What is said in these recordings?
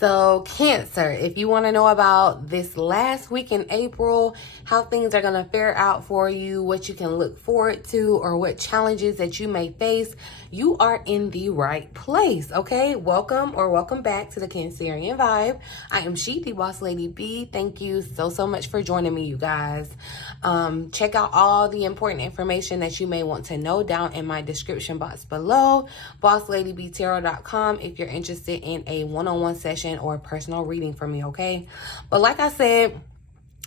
So Cancer, if you want to know about this last week in April, how things are going to fare out for you, what you can look forward to, or what challenges that you may face, you are in the right place, okay? Welcome back to the Cancerian Vibe. I am she, the Boss Lady B. Thank you so much for joining me, you guys. Check out all the important information that you may want to know down in my description box below, bossladybtarot.com, if you're interested in a one-on-one session or a personal reading from me, okay? But like I said,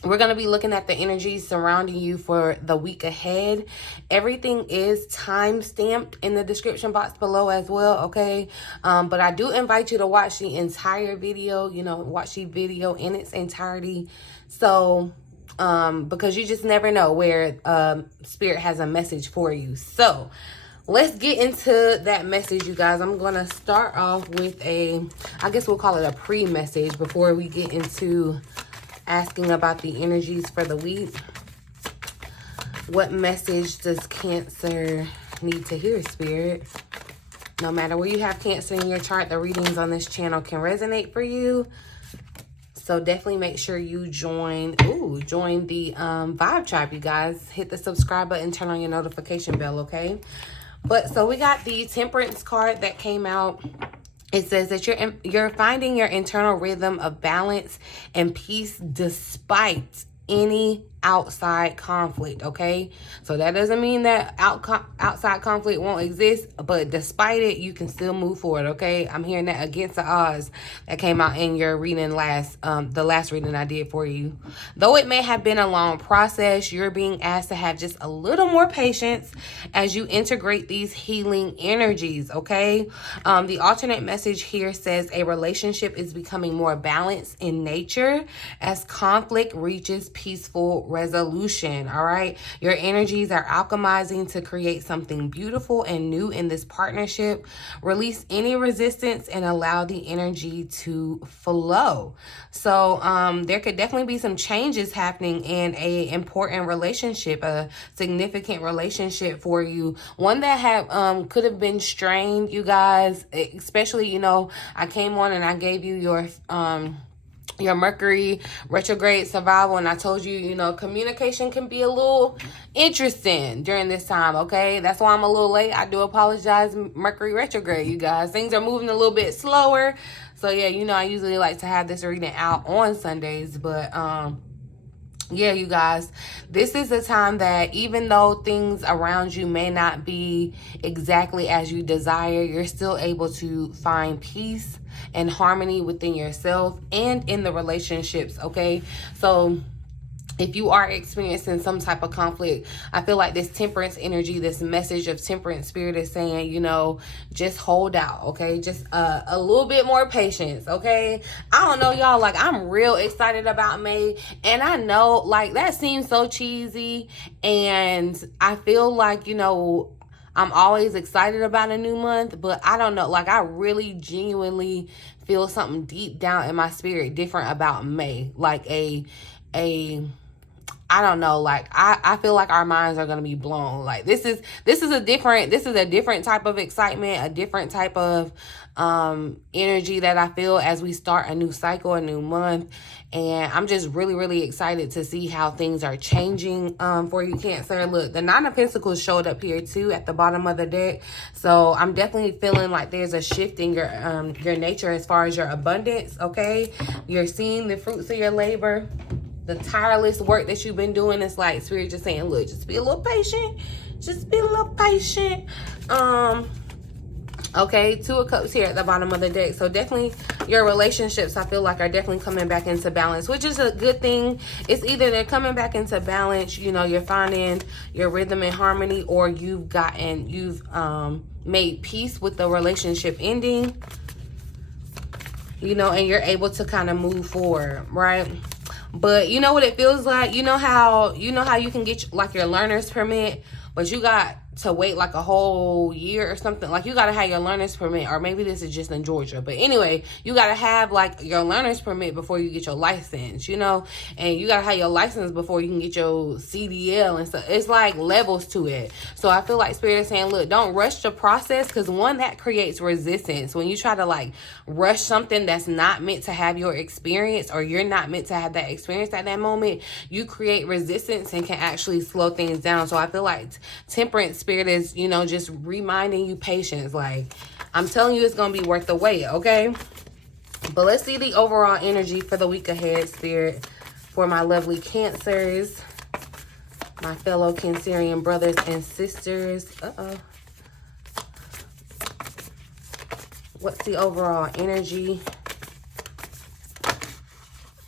we're going to be looking at the energies surrounding you for the week ahead. Everything is time-stamped in the description box below as well, okay? But I do invite you to watch the entire video, watch the video in its entirety. So, because you just never know where Spirit has a message for you. So, let's get into that message, you guys. I'm going to start off with I guess we'll call it a pre-message before we get into asking about the energies for the week. What message does Cancer need to hear, Spirit? No matter where you have Cancer in your chart, the readings on this channel can resonate for you. So definitely make sure you join the Vibe Tribe, you guys. Hit the subscribe button, turn on your notification bell, okay? So we got the Temperance card that came out. It says that you're finding your internal rhythm of balance and peace despite any outside conflict, okay? So that doesn't mean that outside conflict won't exist, but despite it, you can still move forward, okay? I'm hearing that against the odds that came out in your reading the last reading I did for you. Though it may have been a long process, you're being asked to have just a little more patience as you integrate these healing energies, okay? The alternate message here says a relationship is becoming more balanced in nature as conflict reaches peaceful resolution. All right, your energies are alchemizing to create something beautiful and new in this partnership. Release any resistance and allow the energy to flow. So there could definitely be some changes happening in a important relationship, a significant relationship for you, one that could have been strained, you guys. Especially, I came on and I gave you your Mercury retrograde survival, and I told you, communication can be a little interesting during this time, okay? That's why I'm a little late. I do apologize, Mercury retrograde, you guys. Things are moving a little bit slower. So, yeah, I usually like to have this reading out on Sundays, but, yeah, you guys, this is a time that even though things around you may not be exactly as you desire, you're still able to find peace and harmony within yourself and in the relationships, okay? So if you are experiencing some type of conflict, I feel like this Temperance energy, this message of Temperance Spirit is saying, just hold out, okay? Just a little bit more patience, okay? I don't know, y'all, like, I'm real excited about May, and I know, like, that seems so cheesy, and I feel like, I'm always excited about a new month, but I don't know, like, I really genuinely feel something deep down in my spirit different about May, like I don't know, like I feel like our minds are gonna be blown. Like this is a different type of excitement, a different type of energy that I feel as we start a new cycle, a new month. And I'm just really excited to see how things are changing for you, Cancer. Look, the Nine of Pentacles showed up here too at the bottom of the deck. So I'm definitely feeling like there's a shift in your nature as far as your abundance, okay? You're seeing the fruits of your labor. The tireless work that you've been doing. Is like Spirit just saying, look, just be a little patient. Just be a little patient. Okay, Two of Cups here at the bottom of the deck. So definitely your relationships, I feel like, are definitely coming back into balance, which is a good thing. It's either they're coming back into balance, you're finding your rhythm and harmony, or you've made peace with the relationship ending, and you're able to kind of move forward, right? But you know what it feels like? You know how you can get like your learner's permit, but you got to wait like a whole year or something. Like, you got to have your learner's permit, or maybe this is just in Georgia. But anyway, you got to have like your learner's permit before you get your license, you know, and you got to have your license before you can get your CDL and stuff. It's like levels to it. So I feel like Spirit is saying, look, don't rush the process, because one, that creates resistance. When you try to like rush something that's not meant to have your experience, or you're not meant to have that experience at that moment, you create resistance and can actually slow things down. So I feel like Temperance Spirit is, you know, just reminding you patience. Like, I'm telling you, it's going to be worth the wait, okay? But let's see the overall energy for the week ahead, Spirit, for my lovely Cancers, my fellow Cancerian brothers and sisters. What's the overall energy?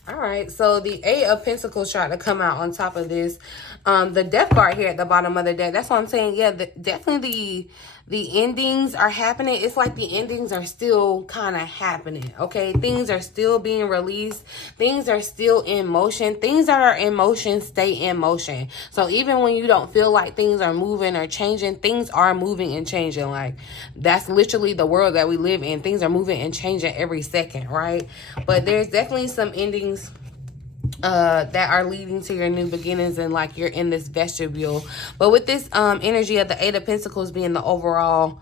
All right, so the Eight of Pentacles tried to come out on top of this. The Death card here at the bottom of the deck. That's what I'm saying. Yeah, definitely the endings are happening. It's like the endings are still kind of happening, okay? Things are still being released. Things are still in motion. Things that are in motion stay in motion. So even when you don't feel like things are moving or changing, things are moving and changing. Like, that's literally the world that we live in. Things are moving and changing every second, right? But there's definitely some endings that are leading to your new beginnings, and like you're in this vestibule. But with this energy of the Eight of Pentacles being the overall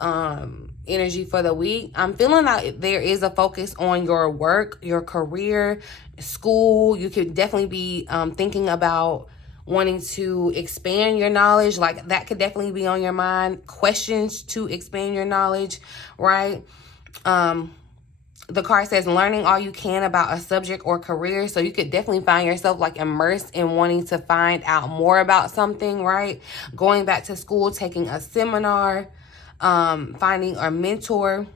energy for the week, I'm feeling like there is a focus on your work, your career, school. You could definitely be thinking about wanting to expand your knowledge. Like, that could definitely be on your mind. Questions to expand your knowledge, right? The card says learning all you can about a subject or career. So you could definitely find yourself like immersed in wanting to find out more about something, right? Going back to school, taking a seminar, finding a mentor.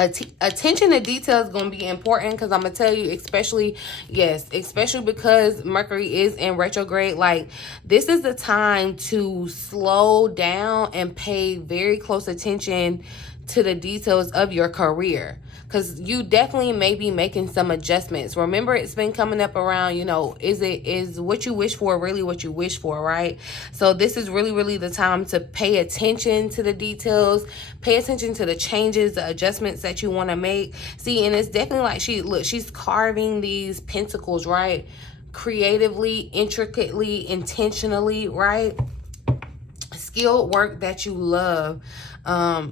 Attention to detail is going to be important, because I'm going to tell you, especially because Mercury is in retrograde. Like, this is the time to slow down and pay very close attention to the details of your career, because you definitely may be making some adjustments. Remember, it's been coming up around, you know, is what you wish for really what you wish for, right? So this is really the time to pay attention to the details, pay attention to the changes, the adjustments that you want to make. See, and it's definitely like she's carving these pentacles, right? Creatively, intricately, intentionally, right? Skilled work that you love.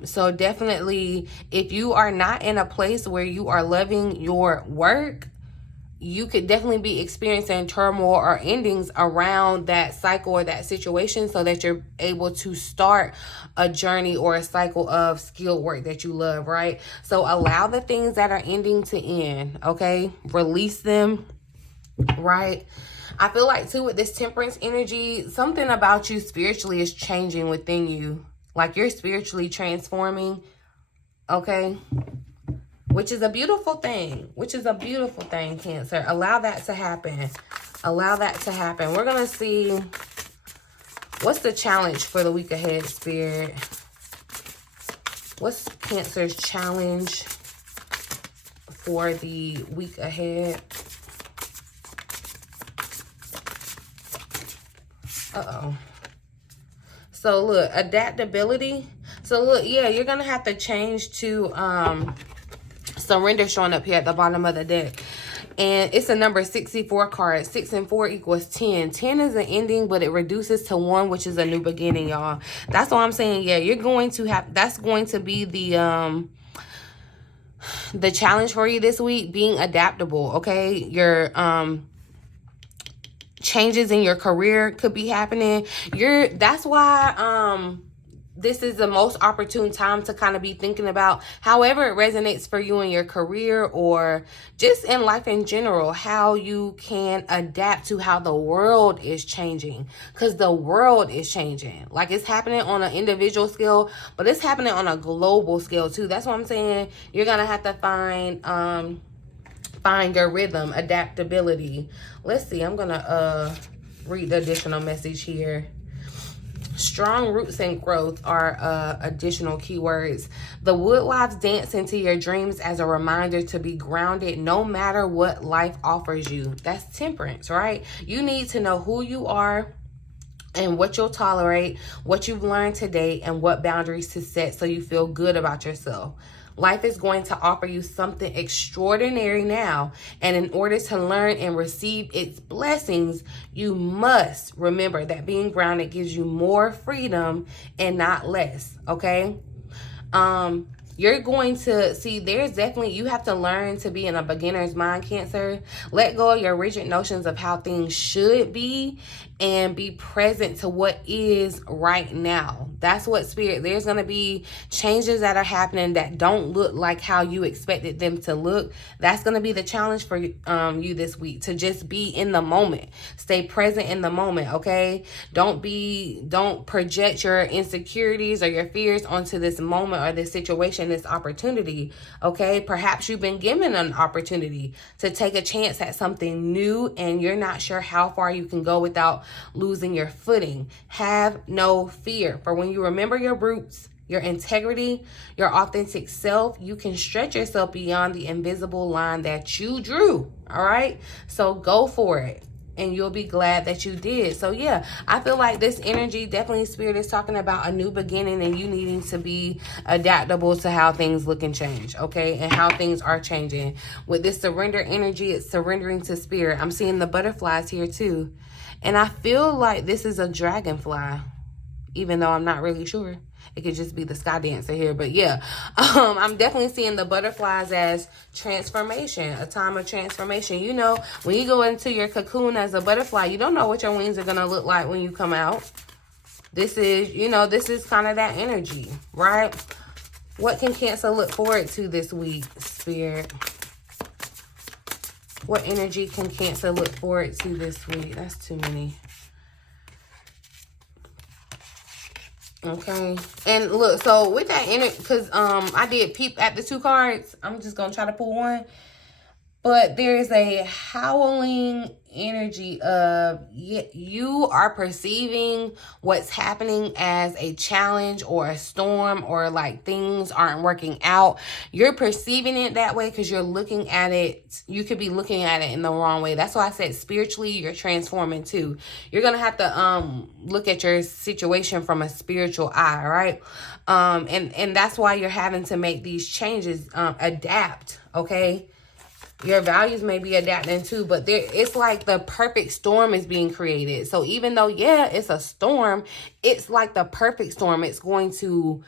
So definitely, if you are not in a place where you are loving your work, you could definitely be experiencing turmoil or endings around that cycle or that situation, so that you're able to start a journey or a cycle of skilled work that you love, right? So allow the things that are ending to end, okay? Release them, right? I feel like too, with this Temperance energy, something about you spiritually is changing within you. Like, you're spiritually transforming, okay? Which is a beautiful thing. Cancer. Allow that to happen. Allow that to happen. We're going to see what's the challenge for the week ahead, Spirit. What's Cancer's challenge for the week ahead? So look, adaptability. So look, yeah, you're gonna have to change to surrender, showing up here at the bottom of the deck. And it's a number 64 card. 6 and 4 equals 10. 10 is an ending, but it reduces to 1, which is a new beginning, y'all. That's what I'm saying. Yeah, you're going to have, that's going to be the challenge for you this week, being adaptable, okay? Your changes in your career could be happening. That's why this is the most opportune time to kind of be thinking about, however it resonates for you in your career or just in life in general, how you can adapt to how the world is changing, because the world is changing. Like, it's happening on an individual scale, but it's happening on a global scale too. That's what I'm saying. You're gonna have to find your rhythm, adaptability. Let's see, I'm gonna read the additional message here. Strong roots and growth are additional keywords. The woodwives dance into your dreams as a reminder to be grounded no matter what life offers you. That's Temperance, right? You need to know who you are, and what you'll tolerate, what you've learned today, and what boundaries to set so you feel good about yourself. Life is going to offer you something extraordinary now, and in order to learn and receive its blessings, you must remember that being grounded gives you more freedom and not less, okay? You're going to see there's definitely, you have to learn to be in a beginner's mind, Cancer. Let go of your rigid notions of how things should be and be present to what is right now. That's what Spirit, there's going to be changes that are happening that don't look like how you expected them to look. That's going to be the challenge for you this week, to just be in the moment. Stay present in the moment, okay? Don't project your insecurities or your fears onto this moment or this situation, this opportunity, okay? Perhaps you've been given an opportunity to take a chance at something new and you're not sure how far you can go without losing your footing. Have no fear, for when you remember your roots, your integrity, your authentic self, you can stretch yourself beyond the invisible line that you drew, all right? So go for it, and you'll be glad that you did. So yeah, I feel like this energy, definitely Spirit is talking about a new beginning and you needing to be adaptable to how things look and change, okay? And how things are changing. With this surrender energy, it's surrendering to Spirit. I'm seeing the butterflies here too. And I feel like this is a dragonfly, even though I'm not really sure. It could just be the sky dancer here. But yeah, I'm definitely seeing the butterflies as transformation, a time of transformation. You know, when you go into your cocoon as a butterfly, you don't know what your wings are going to look like when you come out. This is, you know, this is kind of that energy, right? What can Cancer look forward to this week, Spirit? What energy can Cancer look forward to this week? That's too many. Okay. And look, so with that energy, because I did peep at the 2 cards. I'm just going to try to pull one. But there is a howling energy of you are perceiving what's happening as a challenge or a storm, or like things aren't working out. You're perceiving it that way because you're looking at it. You could be looking at it in the wrong way. That's why I said spiritually you're transforming too. You're going to have to look at your situation from a spiritual eye, right? And that's why you're having to make these changes, adapt, okay? Your values may be adapting too, but it's like the perfect storm is being created. So even though, yeah, it's a storm, it's like the perfect storm. It's going to,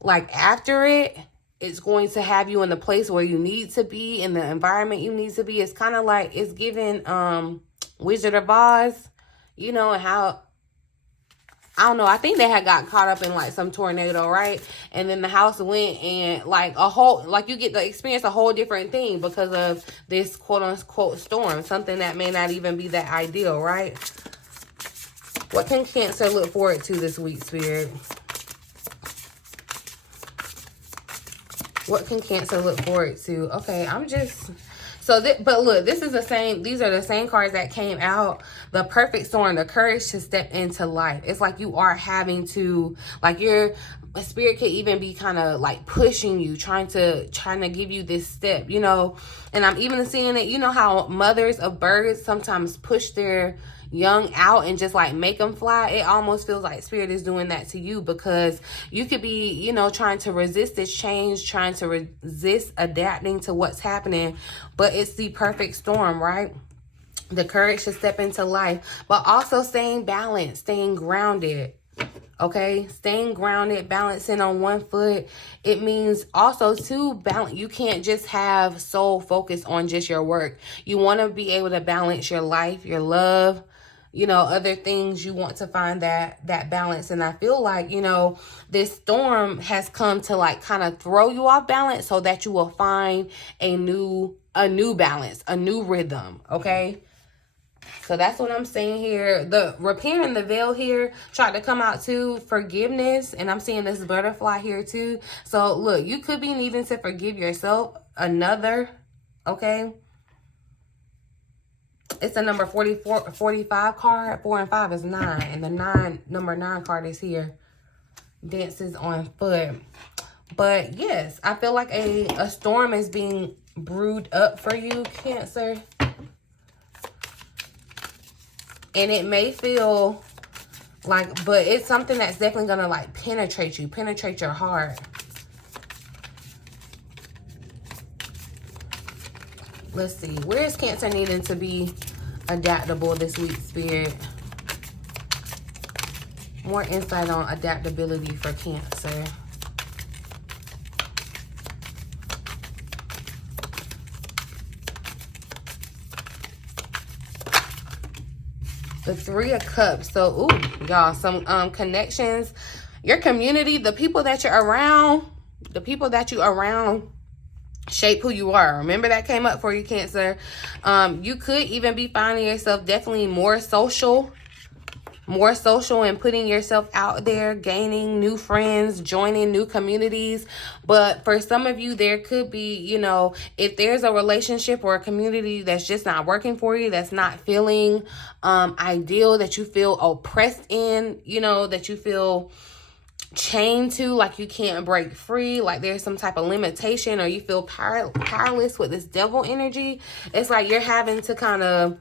like, after it, it's going to have you in the place where you need to be, in the environment you need to be. It's kind of like, it's giving Wizard of Oz, you know, and how, I don't know, I think they had got caught up in like some tornado, right? And then the house went, and like a whole, like you get to experience a whole different thing because of this quote unquote storm, something that may not even be that ideal, right? What can Cancer look forward to this week, Spirit? What can Cancer look forward to? Okay, I'm just... So, but look, this is the same, these are the same cards that came out. The perfect storm, the courage to step into life. It's like you are having to, like your Spirit could even be kind of like pushing you, trying to give you this step, you know. And I'm even seeing it, you know how mothers of birds sometimes push their young out and just like make them fly. It almost feels like Spirit is doing that to you, because you could be, you know, trying to resist this change, trying to resist adapting to what's happening, but it's the perfect storm, right? The courage to step into life, but also staying balanced, staying grounded. Okay, staying grounded, balancing on one foot. It means also to balance. You can't just have sole focus on just your work. You want to be able to balance your life, your love, you know, other things. You want to find that balance. And I feel like, you know, this storm has come to like kind of throw you off balance so that you will find a new balance, a new rhythm. Okay. So that's what I'm saying here. The repairing the veil here tried to come out too. Forgiveness. And I'm seeing this butterfly here too. So look, you could be needing to forgive yourself. Another. Okay. It's a number 45 card. 4 and 5 is 9. And the number 9 card is here. Dances on foot. But yes, I feel like a storm is being brewed up for you, Cancer. And it may feel Like, but it's something that's definitely gonna like penetrate you, penetrate your heart. Let's see. Where is Cancer needing to be adaptable this week, Spirit? More insight on adaptability for Cancer. The Three of Cups. So, ooh, y'all, some connections. Your community, the people that you're around, shape who you are. Remember that came up for you, Cancer. You could even be finding yourself definitely more social and putting yourself out there, gaining new friends, joining new communities. But for some of you, there could be, you know, if there's a relationship or a community that's just not working for you, that's not feeling ideal, that you feel oppressed in, you know, that you feel chained to, like you can't break free, like there's some type of limitation, or you feel powerless with this devil energy. It's like you're having to kind of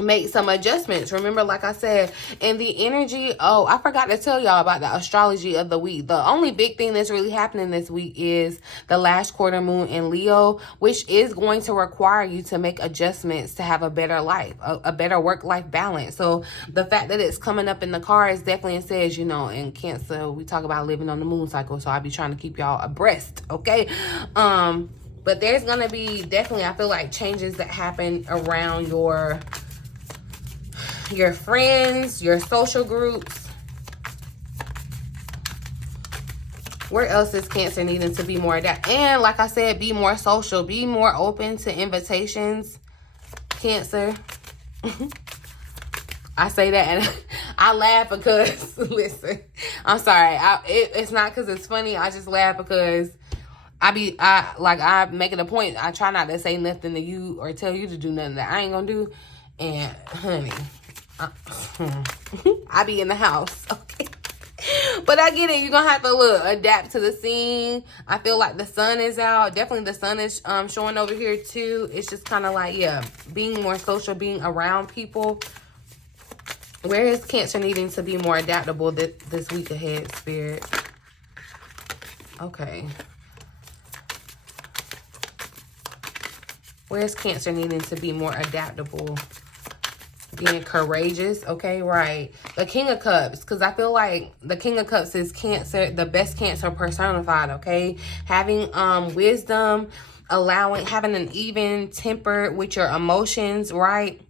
make some adjustments. Remember, like I said, in the energy, oh, I forgot to tell y'all about the astrology of the week. The only big thing that's really happening this week is the last quarter moon in Leo, which is going to require you to make adjustments to have a better life, a better work-life balance. So the fact that it's coming up in the cards definitely says, you know, in Cancer, we talk about living on the moon cycle, so I'll be trying to keep y'all abreast, okay? But there's gonna be definitely, I feel like, changes that happen around your friends, your social groups. Where else is Cancer needing to be more adaptable? And like I said, be more social, be more open to invitations, Cancer. I say that and I laugh because, listen, I'm sorry. It's not because it's funny. I just laugh because I make it a point. I try not to say nothing to you or tell you to do nothing that I ain't gonna do. And honey, I be in the house, okay? But I get it. You're gonna have to adapt to the scene. I feel like the sun is out. Definitely the sun is showing over here too. It's just kind of like, yeah, being more social, being around people. Where is Cancer needing to be more adaptable this week ahead, Spirit? Okay. Where is Cancer needing to be more adaptable? Being courageous, okay, right. The King of Cups, because I feel like the King of Cups is Cancer, the best Cancer personified, okay? Having wisdom, having an even temper with your emotions, right?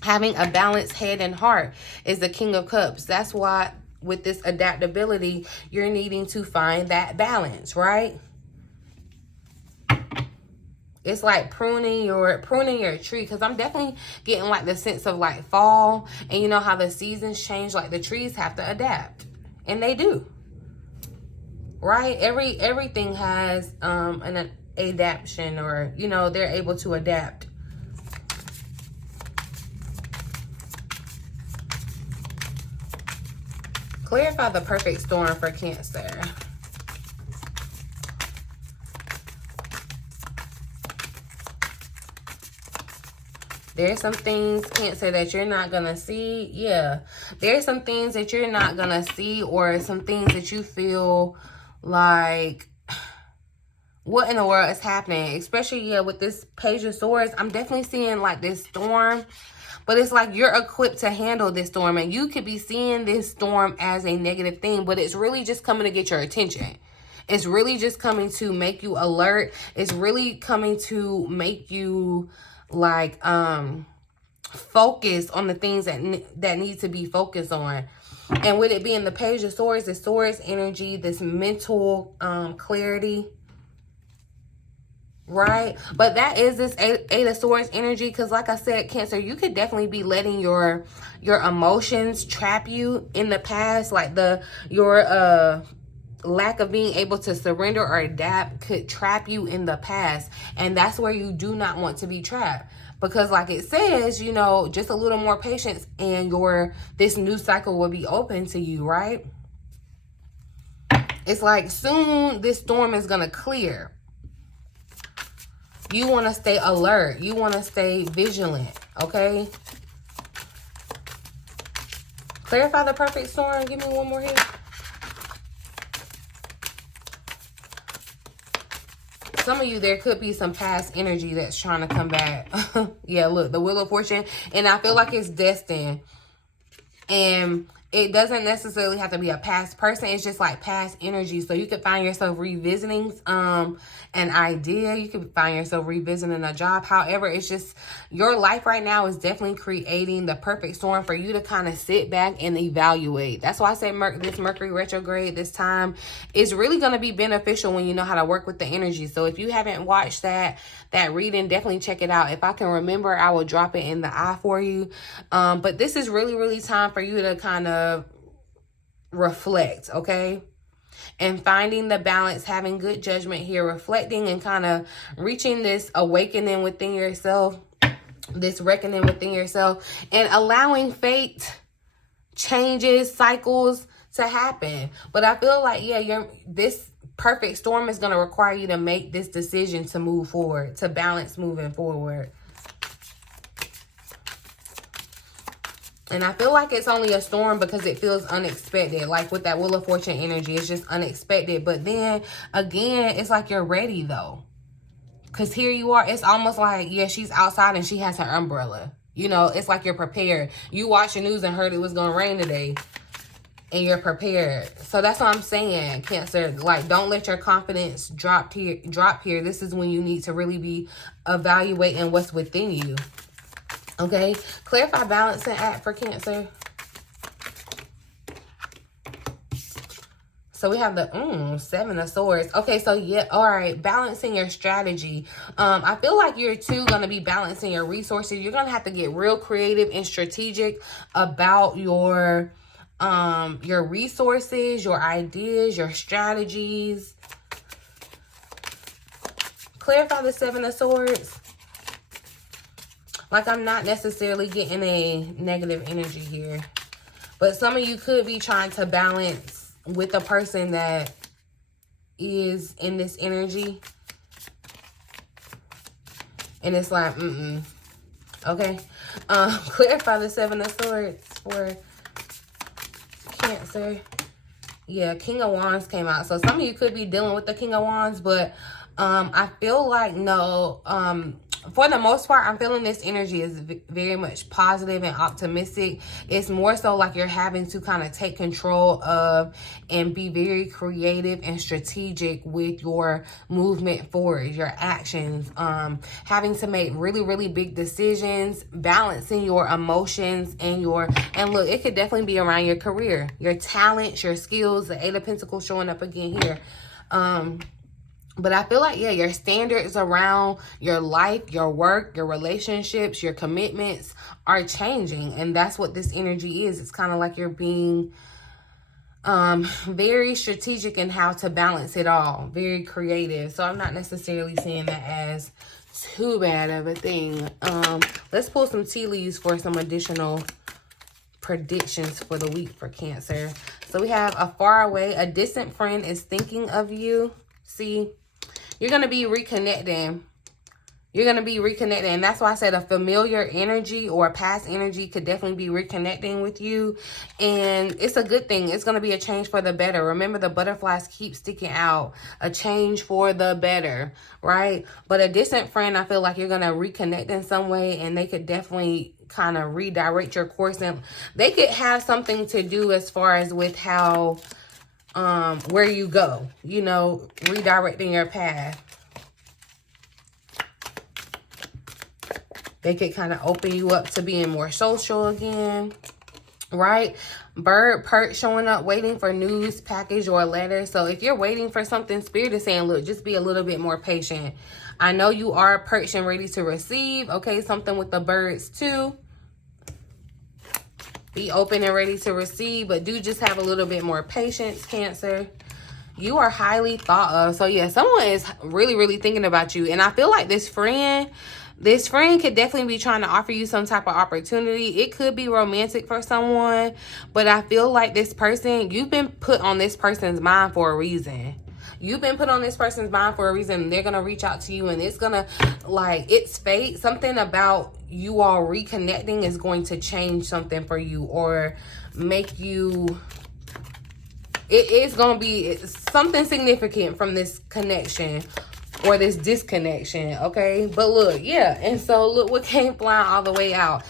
Having a balanced head and heart is the King of Cups. That's why with this adaptability, you're needing to find that balance, right? It's like pruning your tree, because I'm definitely getting like the sense of like fall, and you know how the seasons change, like the trees have to adapt, and they do, right? Everything has an adaptation, or you know, they're able to adapt. Clarify the perfect storm for Cancer. There's some things, Cancer, that you're not going to see. Yeah. There's some things that you're not going to see, or some things that you feel like, what in the world is happening? Especially, yeah, with this Page of Swords. I'm definitely seeing like this storm. But it's like you're equipped to handle this storm. And you could be seeing this storm as a negative thing. But it's really just coming to get your attention. It's really just coming to make you alert. It's really coming to make you like focus on the things that need to be focused on. And with it being the Page of Swords, the Swords energy, this mental clarity, right? But that is this Eight of Swords energy, because like I said, Cancer, you could definitely be letting your emotions trap you in the past, like your lack of being able to surrender or adapt could trap you in the past. And that's where you do not want to be trapped, because like it says, you know, just a little more patience and this new cycle will be open to you, right? It's like soon this storm is going to clear. You want to stay alert. You want to stay vigilant, okay? Clarify the perfect storm. Give me one more here. Some of you, there could be some past energy that's trying to come back. Yeah, look, the Wheel of Fortune. And I feel like it's destined. And it doesn't necessarily have to be a past person. It's just like past energy. So you could find yourself revisiting an idea. You could find yourself revisiting a job. However, it's just your life right now is definitely creating the perfect storm for you to kind of sit back and evaluate. That's why I say this Mercury retrograde this time is really going to be beneficial when you know how to work with the energy. So if you haven't watched that reading, definitely check it out. If I can remember, I will drop it in the eye for you. But this is really, really time for you to kind of reflect, okay? And finding the balance, having good judgment here, reflecting and kind of reaching this awakening within yourself, this reckoning within yourself, and allowing fate, changes, cycles to happen. But I feel like, yeah, this perfect storm is going to require you to make this decision to move forward, to balance moving forward. And I feel like it's only a storm because it feels unexpected. Like with that Wheel of Fortune energy, it's just unexpected. But then, again, it's like you're ready, though. Because here you are. It's almost like, yeah, she's outside and she has her umbrella. You know, it's like you're prepared. You watched the news and heard it was going to rain today. And you're prepared. So that's what I'm saying, Cancer. Like, don't let your confidence drop here. This is when you need to really be evaluating what's within you. Okay, clarify, balance, and act for Cancer. So we have the Seven of Swords. Okay, so yeah, all right, balancing your strategy. I feel like you're too going to be balancing your resources. You're going to have to get real creative and strategic about your resources, your ideas, your strategies. Clarify the Seven of Swords. Like, I'm not necessarily getting a negative energy here. But some of you could be trying to balance with a person that is in this energy. And it's like, okay. Clarify the Seven of Swords for Cancer. Yeah, King of Wands came out. So some of you could be dealing with the King of Wands. But I feel like, no, for the most part, I'm feeling this energy is very much positive and optimistic. It's more so like you're having to kind of take control of and be very creative and strategic with your movement forward, your actions, having to make really, really big decisions, balancing your emotions and look, it could definitely be around your career, your talents, your skills, the Eight of Pentacles showing up again here. But I feel like, yeah, your standards around your life, your work, your relationships, your commitments are changing. And that's what this energy is. It's kind of like you're being very strategic in how to balance it all. Very creative. So I'm not necessarily seeing that as too bad of a thing. Let's pull some tea leaves for some additional predictions for the week for Cancer. So we have a far away, a distant friend is thinking of you. See? You're going to be reconnecting. You're going to be reconnecting. And that's why I said a familiar energy or a past energy could definitely be reconnecting with you. And it's a good thing. It's going to be a change for the better. Remember, the butterflies keep sticking out. A change for the better, right? But a distant friend, I feel like you're going to reconnect in some way. And they could definitely kind of redirect your course. And they could have something to do as far as with how... where you go, you know, redirecting your path. They could kind of open you up to being more social again, right? Bird, perch showing up, waiting for news, package, or a letter. So if you're waiting for something, Spirit is saying, look, just be a little bit more patient. I know you are perched and ready to receive. Okay, something with the birds too. Be open and ready to receive, but do just have a little bit more patience, Cancer. You are highly thought of. So yeah, someone is really, really thinking about you. And I feel like this friend could definitely be trying to offer you some type of opportunity. It could be romantic for someone, but I feel like this person, you've been put on this person's mind for a reason. You've been put on this person's mind for a reason. They're going to reach out to you, and it's going to, like, it's fate. Something about you all reconnecting is going to change something for you or make you, it is going to be something significant from this connection or this disconnection, okay? But look, yeah, and so look what came flying all the way out.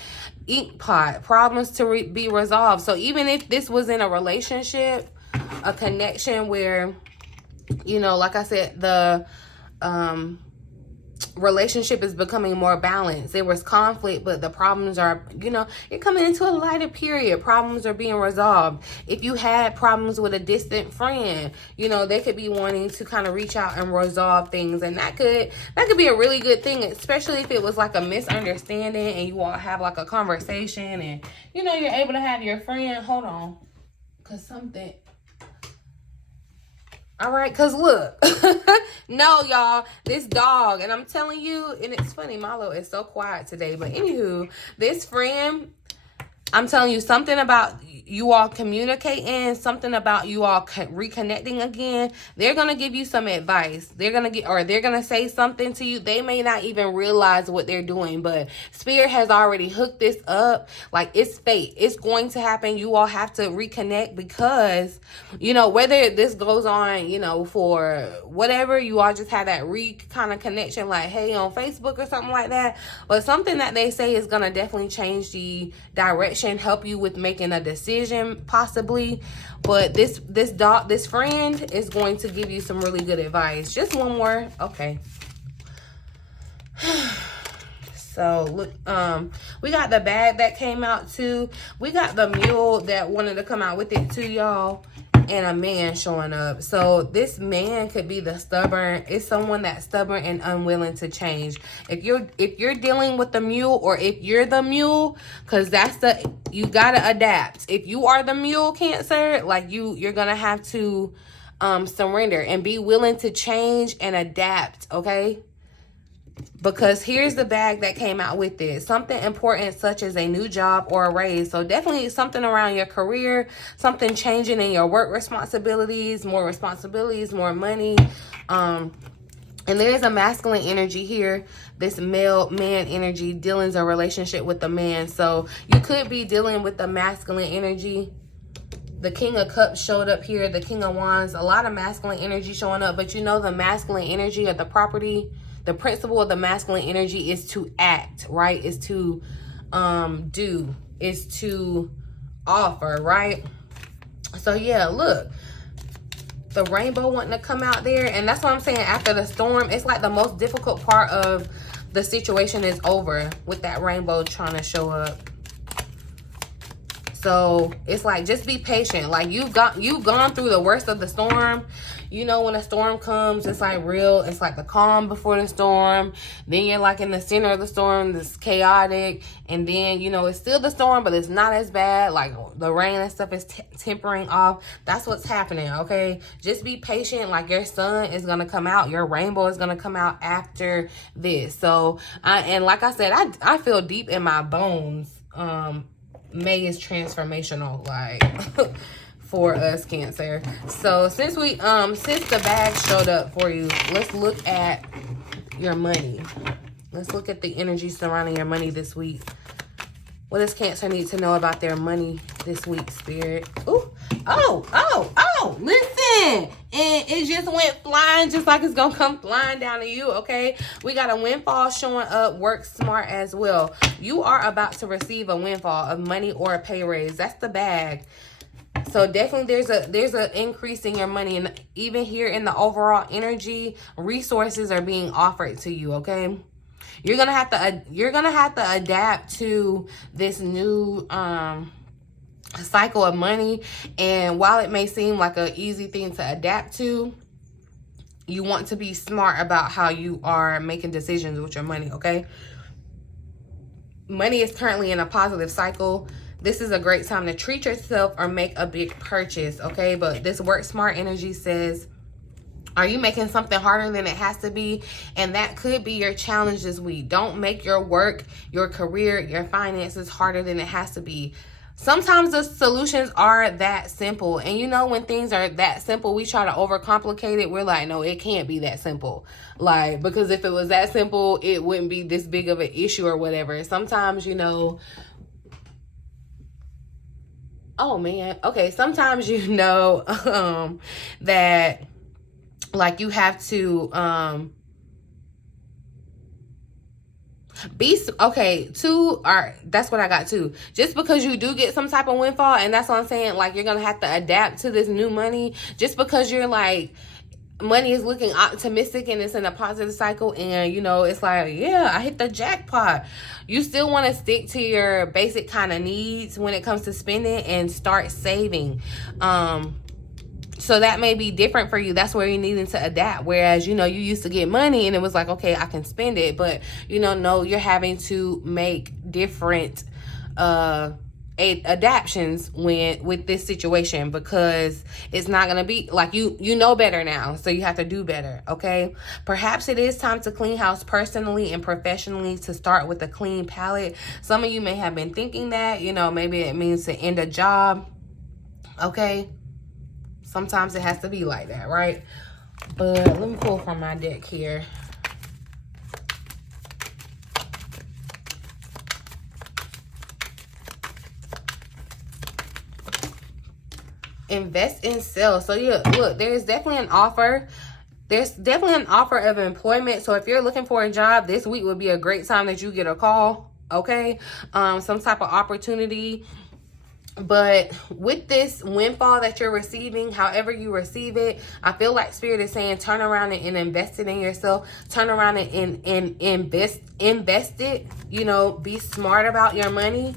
Ink pot, problems to be resolved. So even if this was in a relationship, a connection where, you know, like I said, the relationship is becoming more balanced. There was conflict, but the problems are, you know, you're coming into a lighter period. Problems are being resolved. If you had problems with a distant friend, you know, they could be wanting to kind of reach out and resolve things, and that could be a really good thing, especially if it was like a misunderstanding and you all have like a conversation and, you know, you're able to have your friend, hold on, because something, all right, because look, no, y'all, this dog, and I'm telling you, and it's funny, Milo is so quiet today, but anywho, this friend, I'm telling you, something about you all communicating, something about you all reconnecting again. They're going to give you some advice. They're going to say something to you. They may not even realize what they're doing, but Spirit has already hooked this up. Like, it's fate. It's going to happen. You all have to reconnect because, you know, whether this goes on, you know, for whatever, you all just have that kind of connection, like, hey, on Facebook or something like that. But something that they say is going to definitely change the direction, help you with making a decision possibly. But this friend is going to give you some really good advice. Just one more. Okay. So look, we got the bag that came out too. We got the mule that wanted to come out with it too, y'all. And a man showing up. So this man could be it's someone that's stubborn and unwilling to change. If you're dealing with the mule, or if you're the mule, because you gotta adapt. If you are the mule, Cancer, like you're gonna have to surrender and be willing to change and adapt, okay? Because here's the bag that came out with it. Something important such as a new job or a raise. So definitely something around your career, something changing in your work responsibilities, more money. And there's a masculine energy here. This man energy dealing a relationship with the man. So you could be dealing with the masculine energy. The King of Cups showed up here. The King of Wands. A lot of masculine energy showing up. But you know, the masculine energy of the property, the principle of the masculine energy is to act, right? Is to do, is to offer, right? So yeah, look, the rainbow wanting to come out there. And that's what I'm saying, after the storm, it's like the most difficult part of the situation is over with that rainbow trying to show up. So it's like, just be patient. Like, you've gone through the worst of the storm. You know, when a storm comes, it's like it's like the calm before the storm. Then you're like in the center of the storm, it's chaotic. And then, you know, it's still the storm, but it's not as bad. Like, the rain and stuff is tempering off. That's what's happening, okay? Just be patient. Like, your sun is going to come out. Your rainbow is going to come out after this. So, and like I said, I feel deep in my bones. May is transformational, like, for us, Cancer. So since the bag showed up for you, let's look at your money. Let's look at the energy surrounding your money this week. What does Cancer need to know about their money this week, Spirit? Ooh, oh, listen. And it just went flying, just like it's gonna come flying down to you, okay? We got a windfall showing up. Work smart as well. You are about to receive a windfall of money or a pay raise. That's the bag. So definitely there's a increase in your money, and even here in the overall energy, resources are being offered to you, okay? You're gonna have to adapt to this new cycle of money. And while it may seem like an easy thing to adapt to, you want to be smart about how you are making decisions with your money, okay? Money is currently in a positive cycle. This is a great time to treat yourself or make a big purchase, okay? But this work smart energy says, are you making something harder than it has to be? And that could be your challenge this week. Don't make your work, your career, your finances harder than it has to be. sometimes the solutions are that simple. And you know, when things are that simple, we try to overcomplicate it. We're like, no, it can't be that simple. Like, because if it was that simple, it wouldn't be this big of an issue or whatever. Sometimes, you know, oh man, okay, sometimes, you know, that like you have to that's what I got too. Just because you do get some type of windfall, and that's what I'm saying, like you're gonna have to adapt to this new money. Just because you're like, money is looking optimistic and it's in a positive cycle, and you know, it's like, yeah, I hit the jackpot. You still want to stick to your basic kind of needs when it comes to spending and start saving. So that may be different for you. That's where you're needing to adapt. Whereas, you know, you used to get money and it was like, okay, I can spend it. But, you know, no, you're having to make different adaptions with this situation, because it's not going to be like you know better now. So you have to do better. Okay. Perhaps it is time to clean house personally and professionally, to start with a clean palette. Some of you may have been thinking that, you know, maybe it means to end a job. Okay. Sometimes it has to be like that, right? But let me pull from my deck here. Invest in sales. So yeah, look, there's definitely an offer. There's definitely an offer of employment. So if you're looking for a job, this week would be a great time that you get a call. Okay. Some type of opportunity. But with this windfall that you're receiving, however you receive it, I feel like Spirit is saying turn around and invest it in yourself. Turn around and invest it. You know, be smart about your money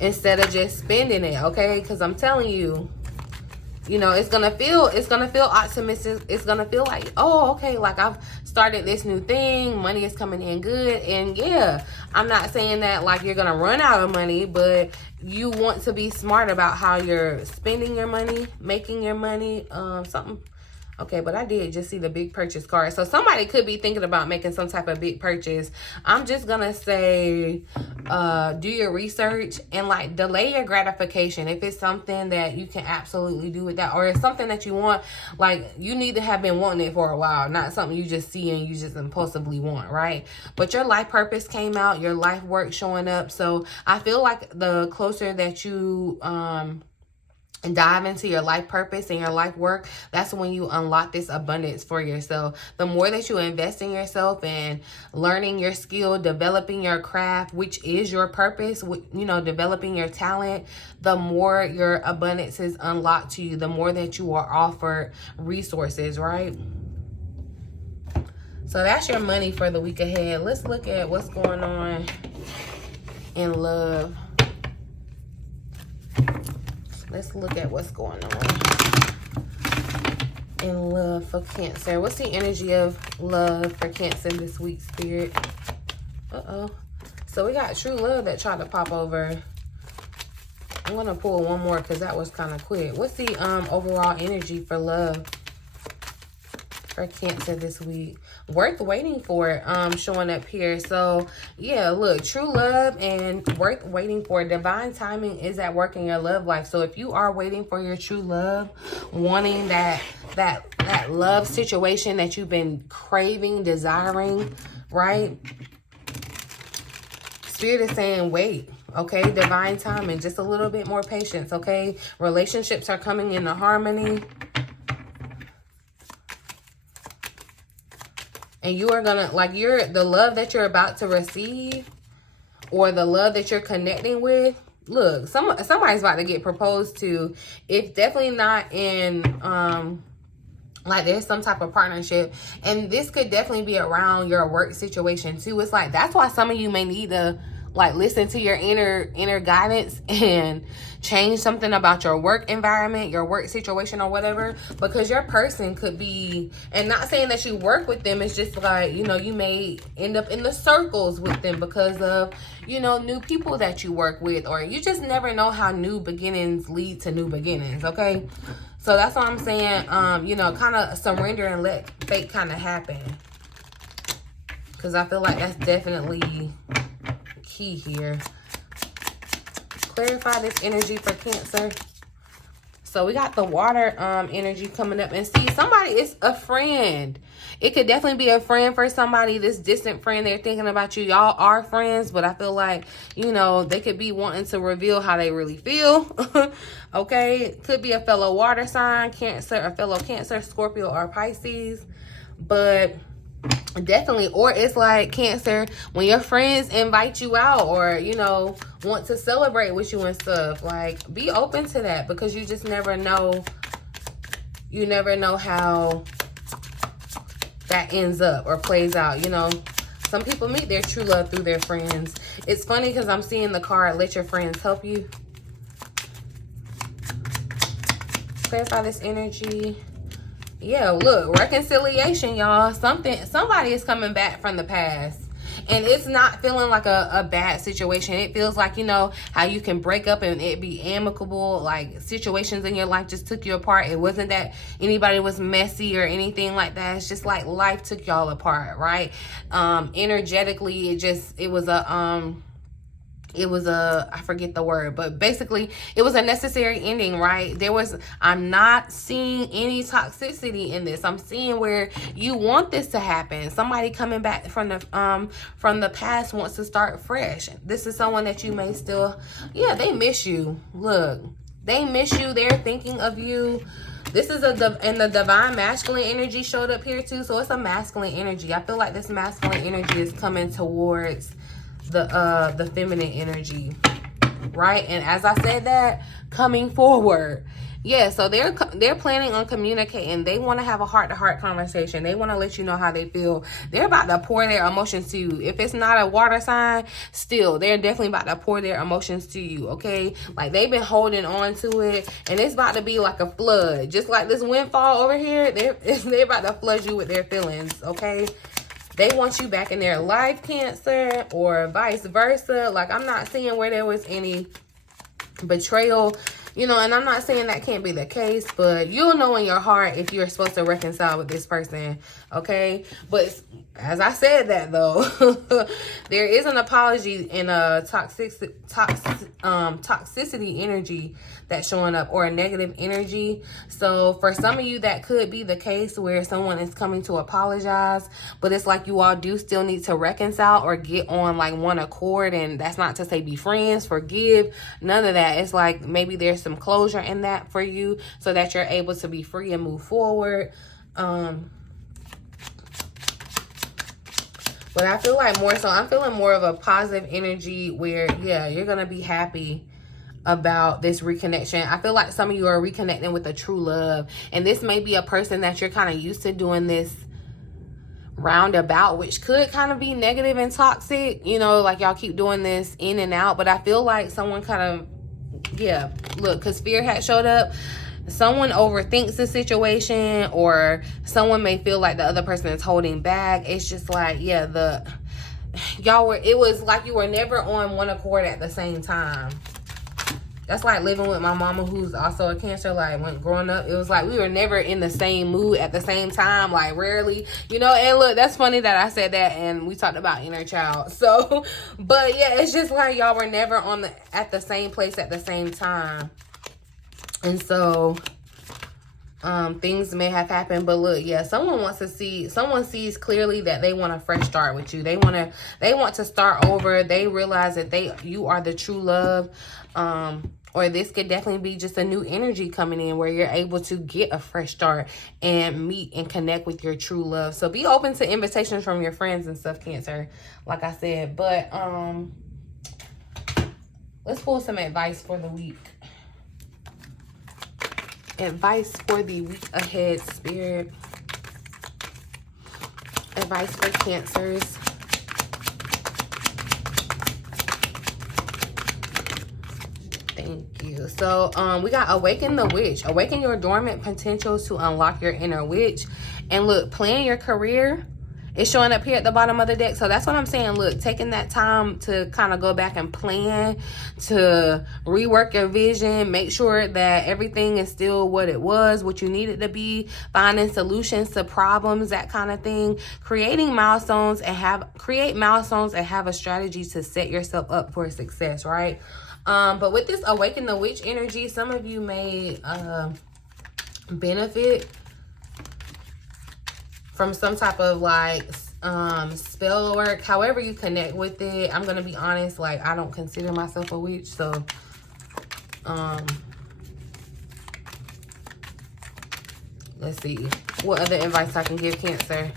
instead of just spending it, okay? Because I'm telling you, you know, it's gonna feel optimistic. It's gonna feel like, oh, okay, like I've started this new thing, money is coming in good. And yeah, I'm not saying that like you're gonna run out of money, but you want to be smart about how you're spending your money, making your money, something. Okay, but I did just see the big purchase card. So somebody could be thinking about making some type of big purchase. I'm just going to say, do your research and like delay your gratification. If it's something that you can absolutely do with that, or it's something that you want, like you need to have been wanting it for a while, not something you just see and you just impulsively want, right? But your life purpose came out, your life work showing up. So I feel like the closer that you, and dive into your life purpose and your life work, that's when you unlock this abundance for yourself. The more that you invest in yourself and learning your skill, developing your craft, which is your purpose, you know, developing your talent, the more your abundance is unlocked to you, the more that you are offered resources, right? So that's your money for the week ahead. Let's look at what's going on in love. Let's look at what's going on in love for Cancer. What's the energy of love for Cancer this week, Spirit? Uh-oh. So we got true love that tried to pop over. I'm going to pull one more because that was kind of quick. What's the overall energy for love for Cancer this week? Worth waiting for, showing up here. So yeah, look, true love and worth waiting for. Divine timing is at work in your love life. So if you are waiting for your true love, wanting that love situation that you've been craving, desiring, right? Spirit is saying wait. Okay, divine timing, just a little bit more patience. Okay, relationships are coming into harmony. And you are gonna, like, the love that you're about to receive, or the love that you're connecting with. Look, somebody's about to get proposed to. It's definitely not in like there's some type of partnership, and this could definitely be around your work situation too. It's like that's why some of you may need to like listen to your inner guidance and change something about your work environment, your work situation or whatever, because your person could be, and not saying that you work with them, it's just like, you know, you may end up in the circles with them because of, you know, new people that you work with, or you just never know how new beginnings lead to new beginnings. Okay, so that's what I'm saying. You know, kind of surrender and let fate kind of happen, because I feel like that's definitely key here. Clarify this energy for Cancer. So we got the water energy coming up. And see, somebody is a friend. It could definitely be a friend for somebody, this distant friend. They're thinking about you. Y'all are friends, but I feel like, you know, they could be wanting to reveal how they really feel. Okay, could be a fellow water sign, Cancer, a fellow Cancer, Scorpio, or Pisces. But definitely, or it's like Cancer, when your friends invite you out or, you know, want to celebrate with you and stuff, like, be open to that, because you just never know. You never know how that ends up or plays out. You know, some people meet their true love through their friends. It's funny because I'm seeing the card, let your friends help you. Clarify this energy. Yeah, look, reconciliation, y'all. Somebody is coming back from the past. And it's not feeling like a bad situation. It feels like, you know, how you can break up and it be amicable. Like, situations in your life just took you apart. It wasn't that anybody was messy or anything like that. It's just like life took y'all apart, right? Energetically, it was a, I forget the word, but basically it was a necessary ending, right? I'm not seeing any toxicity in this. I'm seeing where you want this to happen. Somebody coming back from the past wants to start fresh. This is someone that you may still, yeah, they miss you. Look, they miss you. They're thinking of you. This is and the divine masculine energy showed up here too. So it's a masculine energy. I feel like this masculine energy is coming towards the feminine energy, right? And as I said, that coming forward, yeah, so they're planning on communicating. They want to have a heart-to-heart conversation. They want to let you know how they feel. They're about to pour their emotions to you. If it's not a water sign, still, they're definitely about to pour their emotions to you, okay? Like, they've been holding on to it, and it's about to be like a flood. Just like this windfall over here, they're about to flood you with their feelings, okay? They want you back in their life, Cancer, or vice versa. Like, I'm not seeing where there was any betrayal, you know, and I'm not saying that can't be the case, but you'll know in your heart if you're supposed to reconcile with this person, okay? But as I said that, though, there is an apology in a toxicity energy that's showing up, or a negative energy. So for some of you, that could be the case where someone is coming to apologize, but it's like you all do still need to reconcile or get on like one accord. And that's not to say be friends, forgive, none of that. It's like maybe there's some closure in that for you so that you're able to be free and move forward. But I feel like more so, I'm feeling more of a positive energy where, yeah, you're going to be happy about this reconnection. I feel like some of you are reconnecting with a true love. And this may be a person that you're kind of used to doing this roundabout, which could kind of be negative and toxic. You know, like y'all keep doing this in and out. But I feel like someone kind of, yeah, look, because fear had showed up. Someone overthinks the situation, or someone may feel like the other person is holding back. It's just like, yeah, it was like you were never on one accord at the same time. That's like living with my mama, who's also a Cancer. Like, when growing up, it was like we were never in the same mood at the same time, like rarely, you know. And look, that's funny that I said that, and we talked about inner child. So, but yeah, it's just like y'all were never at the same place at the same time. And so things may have happened, but look, yeah, someone sees clearly that they want a fresh start with you. They want to start over. They realize that you are the true love. Or this could definitely be just a new energy coming in where you're able to get a fresh start and meet and connect with your true love. So be open to invitations from your friends and stuff, Cancer, like I said. But let's pull some advice for the week. Advice for the week ahead, Spirit. Advice for Cancers. Thank you. So we got awaken the witch. Awaken your dormant potentials to unlock your inner witch. And look, plan your career. It's showing up here at the bottom of the deck. So that's what I'm saying. Look, taking that time to kind of go back and plan, to rework your vision, make sure that everything is still what it was, what you need it to be, finding solutions to problems, that kind of thing. Create milestones and have a strategy to set yourself up for success, right? But with this Awaken the Witch energy, some of you may benefit from some type of like spell work, however you connect with it. I'm gonna be honest, like I don't consider myself a witch, so let's see what other advice I can give Cancer.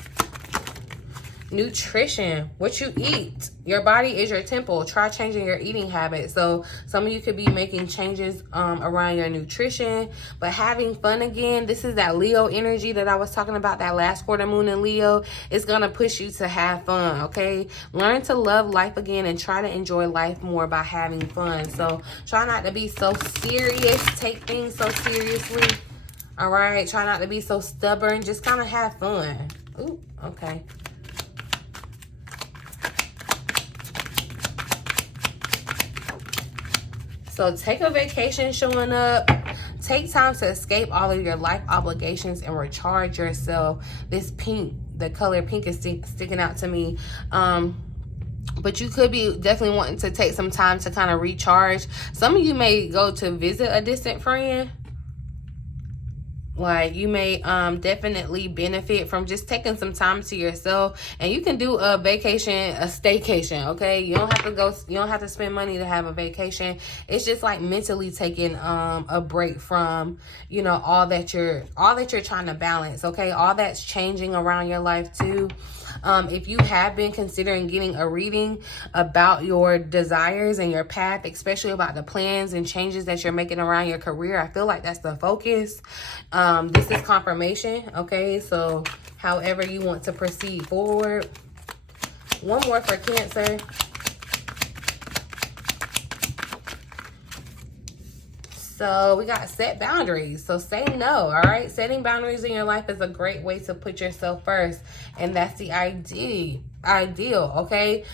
Nutrition, what you eat. Your body is your temple. Try changing your eating habits. So some of you could be making changes around your nutrition, but having fun again. This is that Leo energy that I was talking about, that last quarter moon in Leo. It's gonna push you to have fun, okay? Learn to love life again and try to enjoy life more by having fun. So try not to be so serious, take things so seriously, all right? Try not to be so stubborn, just kind of have fun. Ooh, okay. So take a vacation showing up. Take time to escape all of your life obligations and recharge yourself. This pink, the color pink is sticking out to me. But you could be definitely wanting to take some time to kind of recharge. Some of you may go to visit a distant friend. Like you may definitely benefit from just taking some time to yourself, and you can do a vacation, a staycation, okay? You don't have to go, you don't have to spend money to have a vacation. It's just like mentally taking a break from, you know, all that you're trying to balance, okay? All that's changing around your life too. If you have been considering getting a reading about your desires and your path, especially about the plans and changes that you're making around your career, I feel like that's the focus. This is confirmation, okay? So however you want to proceed forward. One more for Cancer. So we got set boundaries. So say no, all right? Setting boundaries in your life is a great way to put yourself first. And that's the ideal, okay?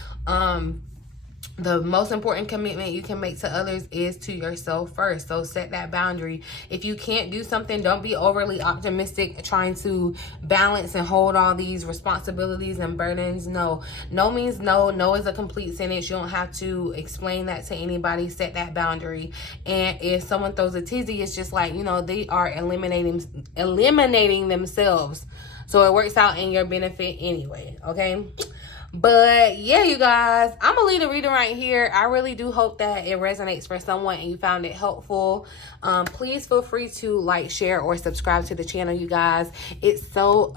The most important commitment you can make to others is to yourself first. So set that boundary. If you can't do something, don't be overly optimistic trying to balance and hold all these responsibilities and burdens. No. No means no. No is a complete sentence. You don't have to explain that to anybody. Set that boundary. And if someone throws a tizzy, it's just like, you know, they are eliminating themselves. So it works out in your benefit anyway, okay? But yeah, you guys, I'm gonna leave the reading right here. I really do hope that it resonates for someone and you found it helpful. Please feel free to like, share, or subscribe to the channel, you guys. It's so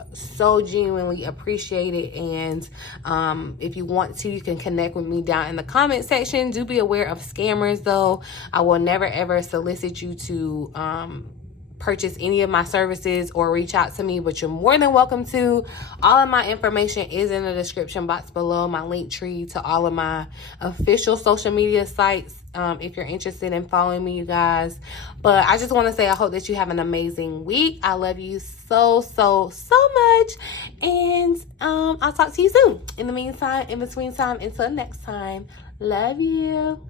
genuinely appreciated. And if you want to, you can connect with me down in the comment section. Do be aware of scammers though. I will never ever solicit you to purchase any of my services or reach out to me, but you're more than welcome to. All of my information is in the description box below, my link tree to all of my official social media sites, if you're interested in following me, you guys. But I just want to say I hope that you have an amazing week. I love you so much, and I'll talk to you soon. In the meantime, in between time, until next time, love you.